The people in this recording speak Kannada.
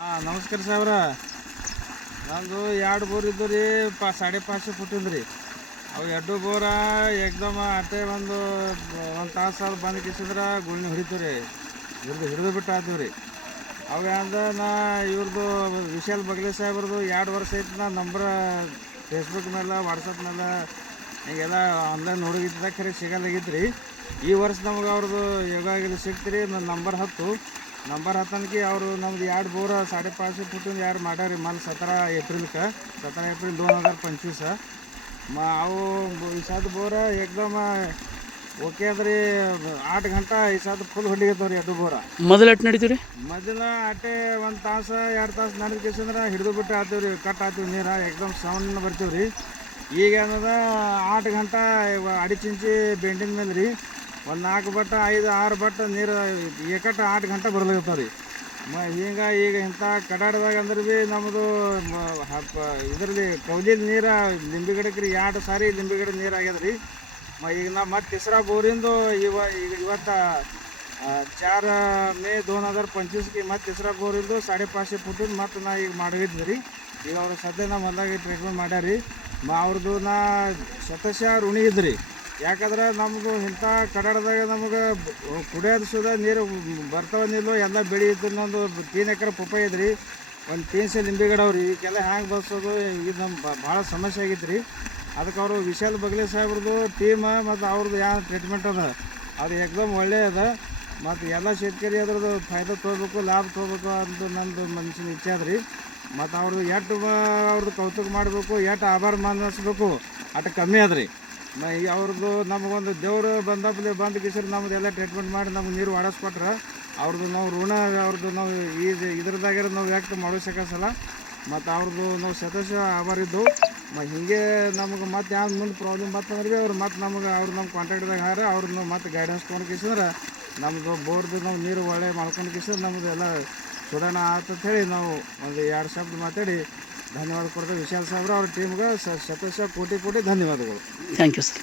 ಹಾಂ, ನಮಸ್ಕಾರ ಸಾಹೇಬ್ರ. ನಂದು ಎರಡು ಬೋರ್ ಇದ್ದು ರೀ ಪಾ, ಸಾಡೆ ಪಾಚಶೆ ಫುಟ್ ರೀ ಅವು ಎರಡು ಬೋರ ಎಕ್ದಮ್ ಅಟ್ಟೆ ಒಂದು ಒಂದು ತಾಸು ಅದು ಬಂದು ಕಿಸಿದ್ರೆ ಗುಳ್ಳಿ ಹೊಡಿತು ರೀ ಹಿಡಿದು ಹಿಡಿದು ಬಿಟ್ಟು ಆತೀವಿ ರೀ ಅವು ಅಂದ ನಾ ಇವ್ರದ್ದು ವಿಶಾಲ್ ಬಗ್ಲೆ ಸಾಹೇಬ್ರದ್ದು ಎರಡು ವರ್ಷ ಐತಿ ನಾ ನಂಬರ್ ಫೇಸ್ಬುಕ್ ಮೇಲೆ ವಾಟ್ಸಪ್ ಮೇಲೆ ಹೀಗೆಲ್ಲ ಆನ್ಲೈನ್ ಹುಡುಗಿದ್ದಾಗ ಖರೆ ಸಿಗಲ್ಲಾಗಿತ್ತು ರೀ ಈ ವರ್ಷ ನಮ್ಗೆ ಅವ್ರದ್ದು ಯೋಗ ಸಿಕ್ತು ರೀ ನನ್ನ ನಂಬರ್ ಹತ್ತು. ನಂಬರ್ ಹತ್ತನಕ್ಕೆ ಅವರು ನಮ್ದು ಎರಡು ಬೋರ ಸಾಡೆ ಪಾಚ್ ಫುಟಿಂದ ಯಾರು ಮಾಡ್ಯಾರ ಮಲ್ ಸತರ ಏಪ್ರಿಲ್ಗೆ ಸತರ ಏಪ್ರಿಲ್ दोन हजार पंचवीस मग अहो इसाद ಬೋರ एकदम ಓಕೆ ಅಂದ್ರೆ ಆರು ಗಂಟೆ ಇಸಾದ ಫುಲ್ ಹೊಡಿಗತ್ತವ್ರಿ ಎರಡು ಬೋರ ಮೊದಲು ಎಟ್ಟು ನಡೀತೀವಿ ರೀ ಮೊದಲ ಅಟ್ಟೆ ಒಂದು ತಾಸು ಎರಡು ತಾಸು ನಡೆದ ಕೇಸಂದ್ರೆ ಹಿಡಿದು ಬಿಟ್ಟು ಆತೀವಿ ರೀ ಕಟ್ ಆತೀವಿ ನೀರು ಎಕ್ದಮ್ ಸೌಂಡ್ ಬರ್ತೀವಿ ರೀ ಈಗ ಏನದ ಆರು ಗಂಟೆ ಅಡಿಚಿಂಚಿ ಬೆಂಡಿನ ಮೇಲೆ ರೀ ಒಂದು ನಾಲ್ಕು ಬಟ್ಟ, ಐದು, ಆರು ಬಟ್ಟ ನೀರು ಏಕಟ್ಟ ಆಟ ಗಂಟೆ ಬರ್ಲಿಕ್ಕೆ ರೀ ಮ, ಹಿಂಗೆ ಈಗ ಇಂಥ ಕಡಾಡ್ದಾಗ ಅಂದ್ರೆ ಭೀ ನಮ್ಮದು ಇದರಲ್ಲಿ ಕೌಲಿದ ನೀರು, ಲಿಂಬೆ ಗಿಡಕ್ಕೆ ರೀ ಎರಡು ಸಾರಿ ಲಿಂಬೆ ಗಿಡ ನೀರು ಆಗ್ಯದ ರೀ ಮ, ಈಗ ನಾವು ಮತ್ತೆ ತಿಸ್ರಾ ಬೋರಿಂದು ಇವ, ಈಗ ಇವತ್ತು ಚಾರ ಮೇ ದೋನ್ ಹಜಾರ್ ಪಂಚೀಸ್ಗೆ ಮತ್ತೆ ತಿಸ್ರಾ ಬೋರಿಂದು ಸಾಡೆ ಪಾಚೆ ಫುಟ್ಟಿಂದು ಮತ್ತು ನಾ ಈಗ ಮಾಡಿದ್ವಿ ರೀ ಈಗ ಅವ್ರು ಸದ್ಯ ನಮ್ಮ ಹೊಲ್ದಾಗ ಟ್ರೀಟ್ಮೆಂಟ್ ಮಾಡ್ಯಾರ. ರೀ ಮ ಅವ್ರದ್ದು ನಾ ಶತಶ ಋಣಿ ಇದ್ರಿ. ಯಾಕಂದ್ರೆ ನಮಗೂ ಇಂಥ ಕಡಡದಾಗ ನಮಗೆ ಕುಡಿಯೋದು ಸುದ ನೀರು ಬರ್ತಾವ ನಿಲ್ಲೋ ಎಲ್ಲ ಬೆಳೆ ಒಂದು ತೀನ್ ಎಕರೆ ಪಪ್ಪಾಯ ಇದ್ರಿ, ಒಂದು ತೀನ್ಸೆ ಲಿಂಬೆ ಗಿಡ ಅವ್ರಿ. ಈಗೆಲ್ಲ ಹ್ಯಾಂಗೆ ಬಸ್ಸೋದು ಇದು ನಮ್ಮ ಭಾಳ ಸಮಸ್ಯೆ ಆಗೈತೆ ರೀ ಅದಕ್ಕೆ ಅವರು ವಿಶಾಲ್ ಬಗ್ಲೆ ಸಾಹೇಬ್ರದ್ದು ಟೀಮ್ ಮತ್ತು ಅವ್ರದ್ದು ಯಾವ ಟ್ರೀಟ್ಮೆಂಟ್ ಅದ. ಅದು ಎಕ್ದಮ್ ಒಳ್ಳೆ ಅದ. ಮತ್ತು ಎಲ್ಲ ಶೇತಕರಿ ಅದ್ರದ್ದು ಫಾಯ್ದೆ ತೊಗೋಬೇಕು, ಲಾಭ ತೊಗೋಬೇಕು ಅಂತ ನಂದು ಮನುಷ್ಯನ ಇಚ್ಛೆ ಅದ ರೀ ಮತ್ತು ಅವ್ರದ್ದು ಎಟ್ಟು ಅವ್ರದ್ದು ಕೌತುಕ ಮಾಡಬೇಕು ಎಟ್ಟು ಆಭಾರ ಮಾನಿಸ್ಬೇಕು ಅಷ್ಟು ಕಮ್ಮಿ ಅದ ರೀ ಅವ್ರದ್ದು ನಮಗೊಂದು ದೇವರು ಬಂದಪ್ಪಲೆ ಬಂದು ಕಿಸರಿ ನಮ್ದು ಎಲ್ಲ ಟ್ರೀಟ್ಮೆಂಟ್ ಮಾಡಿ ನಮ್ಗೆ ನೀರು ಒಡಸ್ಕೊಟ್ರೆ ಅವ್ರದ್ದು ನಾವು ಋಣ ಅವ್ರದ್ದು ನಾವು ಈ ಇದ್ರದಾಗಿರೋ ನಾವು ವ್ಯಕ್ತ ಮಾಡೋಸಲ್ಲ ಮತ್ತು ಅವ್ರದ್ದು ನಾವು ಸದಸ್ಯ ಅವರಿದ್ದು ಮ ಹೀಗೆ ನಮಗೆ ಮತ್ತೆ ಯಾವ ಮುಂದೆ ಪ್ರಾಬ್ಲಮ್ ಬರ್ತಂದ್ರೆ ಭೀ ಅವ್ರು ಮತ್ತೆ ನಮಗೆ, ಅವ್ರು ನಮ್ಮ ಕಾಂಟ್ಯಾಕ್ಟ್ದಾಗ ಹಾರ ಅವ್ರನ್ನ ಮತ್ತೆ ಗೈಡೆನ್ಸ್ ತೊಗೊಂಡು ಕಿಸಿದ್ರೆ ನಮ್ಮದು ಬೋರ್ದು ನಾವು ನೀರು ಒಳ್ಳೆ ಮಾಡ್ಕೊಂಡು ಕಿಸಿದ್ರೆ ನಮ್ಮದು ಎಲ್ಲ ಸುಧಾರಣ ಆತಂತ ಹೇಳಿ ನಾವು ಒಂದು ಎರಡು ಶಬ್ದ ಮಾತಾಡಿ ಧನ್ಯವಾದ ಕೊಡ್ತೇವೆ. ವಿಶಾಲ್ ಸಾಹೇಬ್ರ ಅವ್ರ ಟೀಮ್ಗೆ ಶತಶ ಕೋಟಿ ಕೋಟಿ ಧನ್ಯವಾದಗಳು. Thank you sir